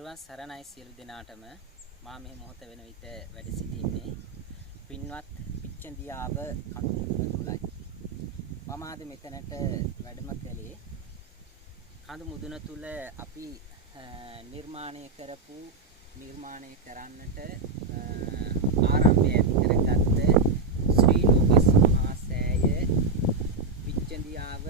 තෙරුවන් සරණයි සියලු දෙනාටම මා මේ මොහොත වෙන විට වැඩ සිටින්නේ පින්වත් පිච්චන්දියාව කඳුමුදුන තුලයි. මම ආද මෙතනට වැඩම කළේ කඳුමුදුන තුල අපි නිර්මාණය කරන්නට ආරම්භය ඇති කරගත්ත ශ්‍රී ලෝකස් මහා සෑය පිච්චන්දියාව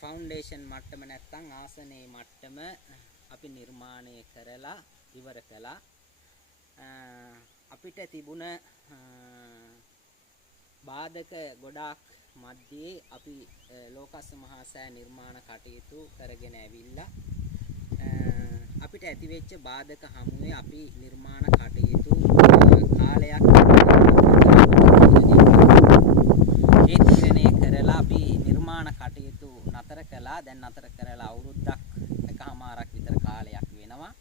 ෆවුන්ඩේෂන් මට්ටම නැත්තම් ආසනේ මට්ටම අපි නිර්මාණය කරලා ඉවර කළා. අපිට තිබුණ බාධක ගොඩාක් මැද්දේ අපි ලෝකස් මහා සෑය නිර්මාණ කටයුතු කරගෙන ඇවිල්ලා අපිට ඇතිවෙච්ච බාධක හමුවේ අපි නිර්මාණ කටයුතු කාලයක් ඒ තීරණය කරලා අපි නිර්මාණ කටයුතු නතර කළා. දැන් නතර කරලා අවුරුද්දක් එකමාරක් විතර කාලයක් වෙනවා.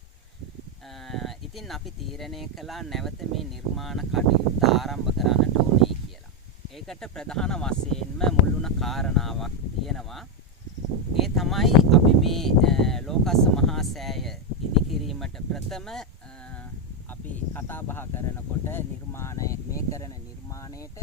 ඉතින් අපි තීරණය කළා නැවත මේ නිර්මාණ කටයුත්ත ආරම්භ කරන්නට ඕනේ කියලා. ඒකට ප්‍රධාන වශයෙන්ම මුල් වුණ කාරණාවක් තියෙනවා. ඒ තමයි අපි මේ ලෝකස් මහා සෑය ඉදිකිරීමට ප්‍රථම අපි කතා බහ කරනකොට මේ කරන නිර්මාණයට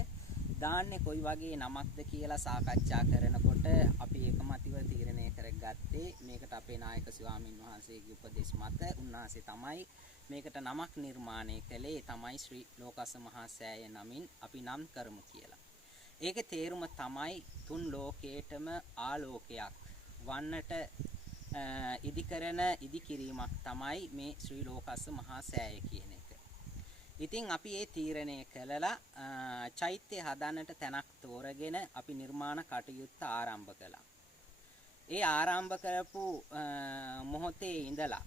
දාන්නේ කොයි වගේ නමක්ද කියලා සාකච්ඡා කරනකොට අපි ඒකමතිව තීරණය කරගත්තේ මේකට අපේ නායක ස්වාමින් වහන්සේගේ උපදෙස් මත උන්වහන්සේ තමයි මේකට නමක් නිර්මාණය කළේ. තමයි ශ්‍රී ලෝකස් මහා සෑය නමින් අපි නම් කරමු කියලා. ඒකේ තේරුම තමයි තුන් ලෝකයටම ආලෝකයක් වන්නට ඉදිකිරීමක් තමයි මේ ශ්‍රී ලෝකස් මහා සෑය කියන එක. ඉතින් අපි ඒ තීරණය කළලා චෛත්‍ය හදන්නට තැනක් තෝරගෙන අපි නිර්මාණ කටයුත්ත ආරම්භ කළා. ඒ ආරම්භ කරපු මොහොතේ ඉඳලා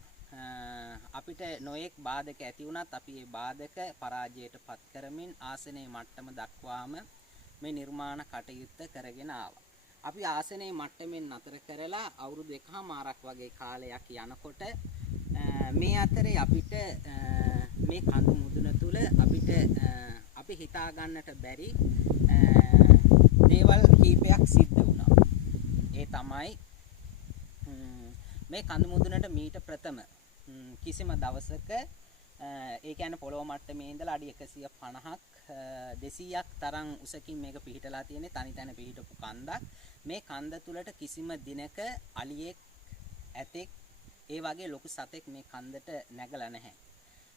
අපිට නොයෙක් බාධක ඇති වුණත් අපි ඒ බාධක පරාජයට පත් කරමින් ආසනයේ මට්ටම දක්වාම මේ නිර්මාණ කටයුත්ත කරගෙන ආවා. අපි ආසනයේ මට්ටමින් නතර කරලා අවුරුදු 1මාරක් වගේ කාලයක් යනකොට මේ අතරේ අපිට මේ කඳු මුදුන තුල අපිට අපි හිතා ගන්නට බැරි දේවල් කීපයක් සිද්ධ වුණා. ඒ තමයි මේ කඳු මුදුනට මීට ප්‍රථම කිසිම දවසක ඒ කියන්නේ පොළොව මට්ටමේ ඉඳලා අඩි 150ක් 200ක් තරම් උසකින් මේක පිහිටලා තියෙන්නේ තනි තැන පිහිටපු කන්දක්. මේ කන්ද තුලට කිසිම දිනක අලියෙක් ඇතෙක් ඒ වගේ ලොකු සතෙක් මේ කන්දට නැගලා නැහැ.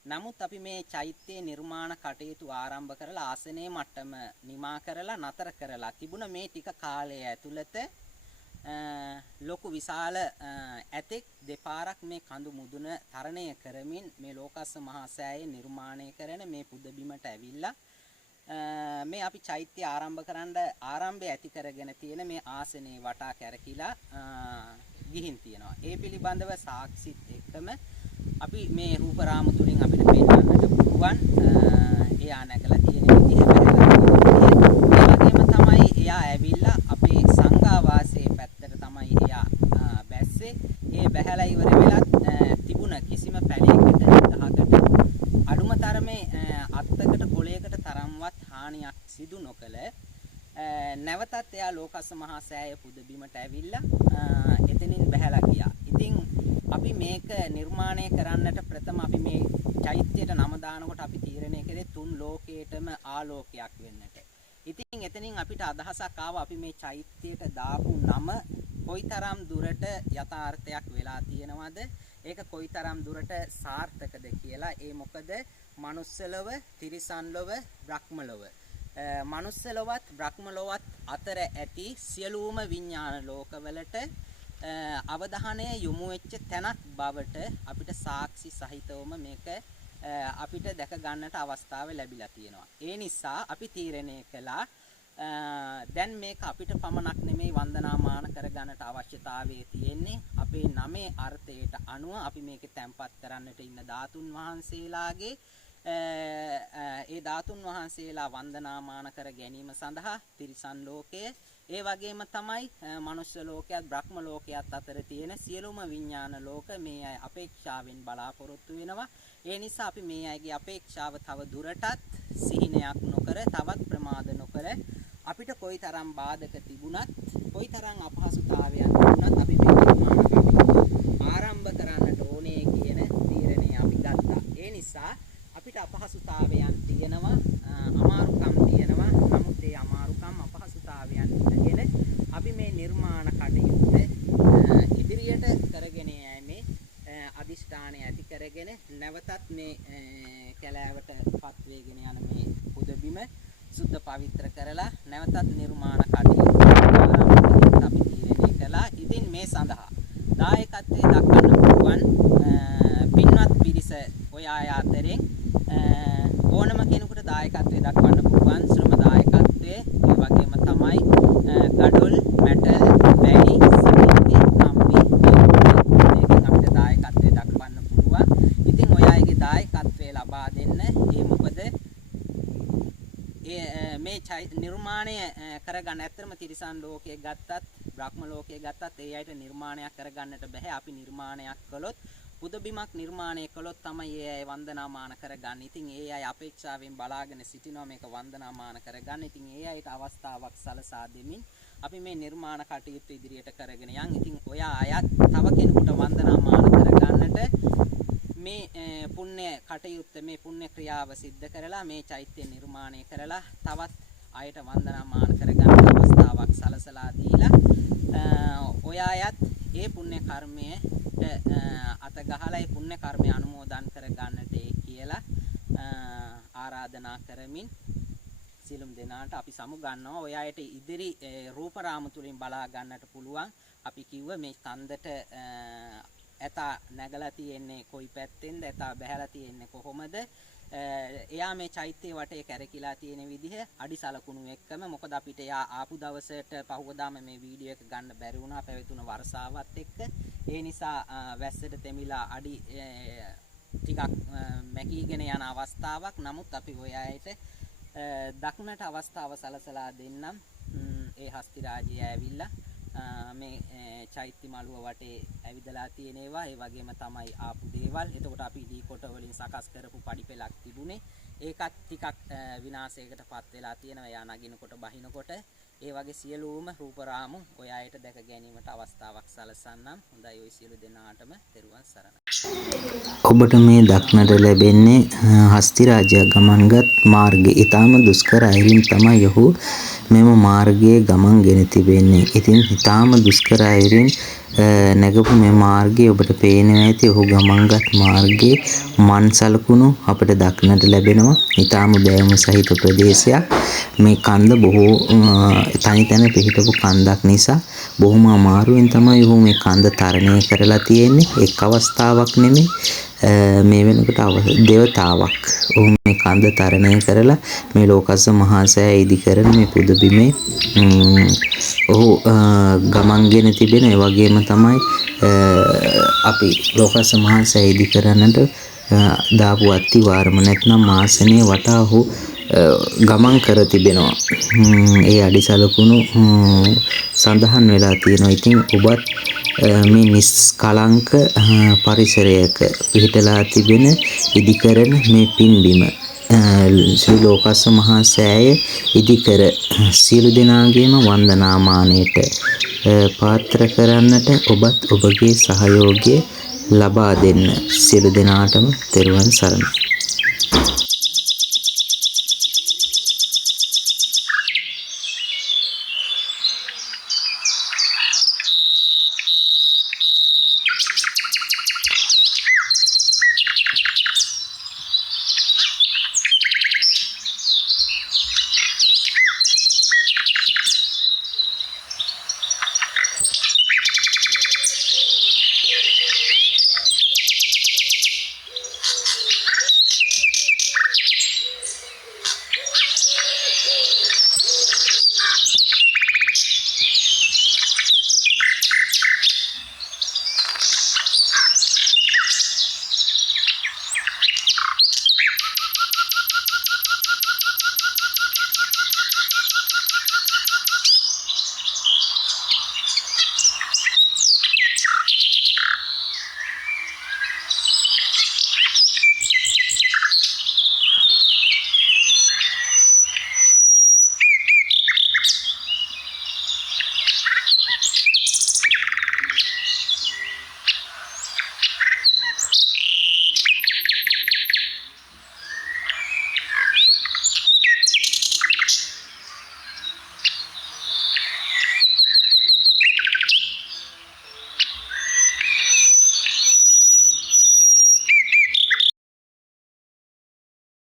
නමුත් අපි මේ චෛත්‍ය නිර්මාණ කටයුතු ආරම්භ කරලා ආසනයේ මට්ටම නිමා කරලා නතර කරලා තිබුණ මේ ටික කාලය ඇතුළත ලොකු විශාල ඇතෙක් දෙපාරක් මේ කඳු මුදුන තරණය කරමින් මේ ලෝකස් මහා සෑය නිර්මාණය කරන මේ පුද බිමට ඇවිල්ලා මේ අපි චෛත්‍ය ආරම්භ කරන්න ආරම්භය ඇති කරගෙන තියෙන මේ ආසනේ වටා කැරකිලා ගිහින් තියෙනවා. ඒ පිළිබඳව සාක්ෂිත් එක්කම අපි මේ රූප රාම තුලින් අපිට පෙන්නන්නට පුළුවන් එයා නැගලා තියෙන විදිහ ඒ වගේම තමයි එයා ඇවිල්ලා අපේ සංඝාවාසයේ පැත්තට තමයි එයා බැස්සේ. ඒ බැහැලා ඉවර වෙලත් තිබුණ කිසිම පැලයකට ගහකට අඩුම තරමේ අත්තකට කොළයකට තරම්වත් හානියක් සිදු නොකළ නැවතත් එයා ලෝකස් මහා සෑය පුද බිමට ඇවිල්ලා එතනින් බැහැලා ගියා. ඉතින් අපි මේක නිර්මාණය කරන්නට ප්‍රථම අපි මේ චෛත්‍යයට නම දානකොට අපි තීරණය කළේ තුන් ලෝකයටම ආලෝකයක් වෙන්නට. ඉතින් එතනින් අපිට අදහසක් ආවා අපි මේ චෛත්‍යයට දාපු නම කොයිතරම් දුරට යථාර්ථයක් වෙලා තියෙනවද? ඒක කොයිතරම් දුරට සාර්ථකද කියලා. ඒ මොකද මනුස්ස ලොව, තිරිසන් ලොව, බ්‍රහ්ම ලොව මනුස්ස ලොවත් බ්‍රහ්ම ලොවත් අතර ඇති සියලුම විඥාන ලෝකවලට අවධානය යොමු වෙච්ච තැනක් බවට අපිට සාක්ෂි සහිතවම මේක අපිට දැක ගන්නට අවස්ථාව ලැබිලා තියෙනවා. ඒ නිසා අපි තීරණය කළා දැන් මේක අපිට පමණක් නෙමෙයි වන්දනාමාන කර ගන්නට අවශ්‍යතාවයේ තියෙන්නේ අපේ නමේ අර්ථයට අනුව අපි මේක තැම්පත් කරන්නට ඉන්න ධාතුන් වහන්සේලාගේ ඒ ධාතුන් වහන්සේලා වන්දනාමාන කර ගැනීම සඳහා තිරිසන් ලෝකයේ ඒ වගේම තමයි මනුෂ්‍ය ලෝකයත් බ්‍රහ්ම ලෝකයත් අතර තියෙන සියලුම විඥාන ලෝක මේ අය අපේක්ෂාවෙන් බලාපොරොත්තු වෙනවා. ඒ නිසා අපි මේ අයගේ අපේක්ෂාව තව දුරටත් සිහිනයක් නොකර තවත් ප්‍රමාද නොකර අපිට කොයිතරම් බාධක තිබුණත් කොයිතරම් අපහසුතාවයන් තිබුණත් අපි මේ නිර්මාණ කටයුතු ආරම්භ කරන්නට ඕනේ කියන තීරණය අපි ගත්තා. ඒ නිසා අපිට අපහසුතාවයන් තියෙනවා, අමාරුකම් තියෙනවා. නමුත් ඒ අමාරුකම් අපහසුතාවයන් ඉගෙන අපි මේ නිර්මාණ කටයුත්ත ඉදිරියට කරගෙන යෑමේ අදිෂ්ඨානය ඇති කරගෙන නැවතත් මේ කැලෑවට පත් වේගෙන යන මේ පුදබිම සුද්ධ පවිත්‍ර කරලා නැවතත් නිර්මාණ කටයුතු අපි තීරණය කළා. ඉතින් මේ සඳහා දායකත්වයේ දක්වන්න පුළුවන් පින්වත් පිරිස ඔය අය අතරින් ඕනම කෙනෙකුට දායකත්වයේ දක්වන්න පුළුවන් ශ්‍රම දායකත්වයේ ඒ වගේම තමයි ගඩොල් මැටල් වැනි සමිති කම්බි මේකෙන් අපිට දායකත්වයේ දක්වන්න පුළුවන්. ඉතින් ඔය අයගේ දායකත්වයේ ලබා දෙන්න. ඒ මොකද මේ නිර්මාණය කරගන්න ඇත්තම තිරිසන් ලෝකයේ ගත්තත් බ්‍රහ්ම ලෝකයේ ගත්තත් ඒ අයට නිර්මාණයක් කරගන්නට බෑ. අපි නිර්මාණයක් කළොත් පුදබිමක් නිර්මාණය කළොත් තමයි ඒ අය වන්දනාමාන කරගන්නේ. ඉතින් ඒ අය අපේක්ෂාවෙන් බලාගෙන සිටිනවා මේක වන්දනාමාන කරගන්න. ඉතින් ඒ අයට අවස්ථාවක් සලසා දෙමින් අපි මේ නිර්මාණ කටයුතු ඉදිරියට කරගෙන යන්. ඉතින් ඔය අයත් තව කෙනෙකුට වන්දනාමාන කරගන්නට මේ පුණ්‍ය කටයුත්ත මේ පුණ්‍ය ක්‍රියාව සිද්ධ කරලා මේ චෛත්‍ය නිර්මාණය කරලා තවත් අයට වන්දනාමාන කරගන්න අවස්ථාවක් සලසලා දීලා ඔය අයත් ඒ පුණ්‍ය කර්මයට අත ගහලා ඒ පුණ්‍ය කර්මය අනුමෝදන් කරගන්නට කියලා ආරාධනා කරමින් සියලුම දෙනාට අපි සමුගන්නවා. ඔය අයට ඉදිරි රූප රාම තුලින් බලා ගන්නට පුළුවන්. අපි කිව්ව මේ කන්දට එතා නැගලා තියෙන්නේ කොයි පැත්තෙන්ද, එතා බැහැලා තියෙන්නේ කොහොමද, එයා මේ චෛත්‍යයේ වටේ කැරකිලා තියෙන විදිහ අඩි සලකුණු එක්කම. මොකද අපිට එයා ආපු දවසට පහුවදාම මේ වීඩියෝ එක ගන්න බැරි වුණා පැවතුන වර්ෂාවත් එක්ක. ඒ නිසා වැස්සට තෙමිලා අඩි ටිකක් මැකීගෙන යන අවස්ථාවක්. නමුත් අපි ඔය අයට දක්නට අවස්ථාව සලසලා දෙන්නම්. ඒ හස්ති රාජ්‍යය ඇවිල්ලා මේ චෛත්‍ය මළුව වටේ ඇවිදලා තියෙන ඒවා, ඒ වගේම තමයි ආපු දේවල්. එතකොට අපි දී කොට වලින් සකස් කරපු පඩිපෙලක් තිබුණේ. ඒකත් ටිකක් විනාශයකට පත් වෙලා තියෙනවා. එයා නගිනකොට බහිනකොට ඒ වගේ සියලුම රූප රාමු ඔය අයට දැක ගැනීමට අවස්ථාවක් සලසන්නම්. හොඳයි, ඔය සියලු දෙනාටම තෙරුවන් සරණයි. ඔබට මේ දක්නට ලැබෙන්නේ හස්ති රාජයා ගමන්ගත් මාර්ගය. ඊටම දුෂ්කර අයුරින් තමයි ඔහු මෙම මාර්ගයේ ගමන් ගෙන තිබෙන්නේ. ඉතින් ඊටම දුෂ්කර අයුරින් නැගපු මේ මාර්ගය ඔබට පේනවා ඇති. ඔහු ගමන්ගත් මාර්ගයේ මන් සලකුණු අපට දක්නට ලැබෙනවා. ඊටම බෑවුම් සහිත ප්‍රදේශයක්. මේ කන්ද බොහෝ තනි තැන පිහිටපු කන්දක් නිසා බොහොම අමාරුවෙන් තමයි ඔහු මේ කන්ද තරණය කරලා තියෙන්නේ. එක් අවස්ථාවක් නෙමෙයි, මේ වෙනකොට දේවතාවක් ඔහු මේ කන්ද තරණය කරලා මේ ලෝකස්ස මහා සෑය ඉදි කරන මේ පුදබිමේ ඔහු ගමන්ගෙන තිබෙන. ඒ වගේම තමයි අපි ලෝකස්ස මහා සෑය ඉදි කරන්නට දාපු අත්තිවාරම නැත්නම් ආසනයේ වටා ඔහු ගමන් කර තිබෙනවා. ඒ අඩි සලකුණු සඳහන් වෙලා තියෙනවා. ඉතින් ඔබත් මේ නිස්කලංක පරිසරයක පිහිටලා තිබෙන ඉදිකරන මේ පින්බිම ශ්‍රී ලෝකස්ස මහා සෑය ඉදිකර සියලු දෙනාගේම වන්දනාමානයට පාත්‍ර කරන්නට ඔබත් ඔබගේ සහයෝගය ලබා දෙන්න. සියලු දෙනාටම තෙරුවන් සරණයි.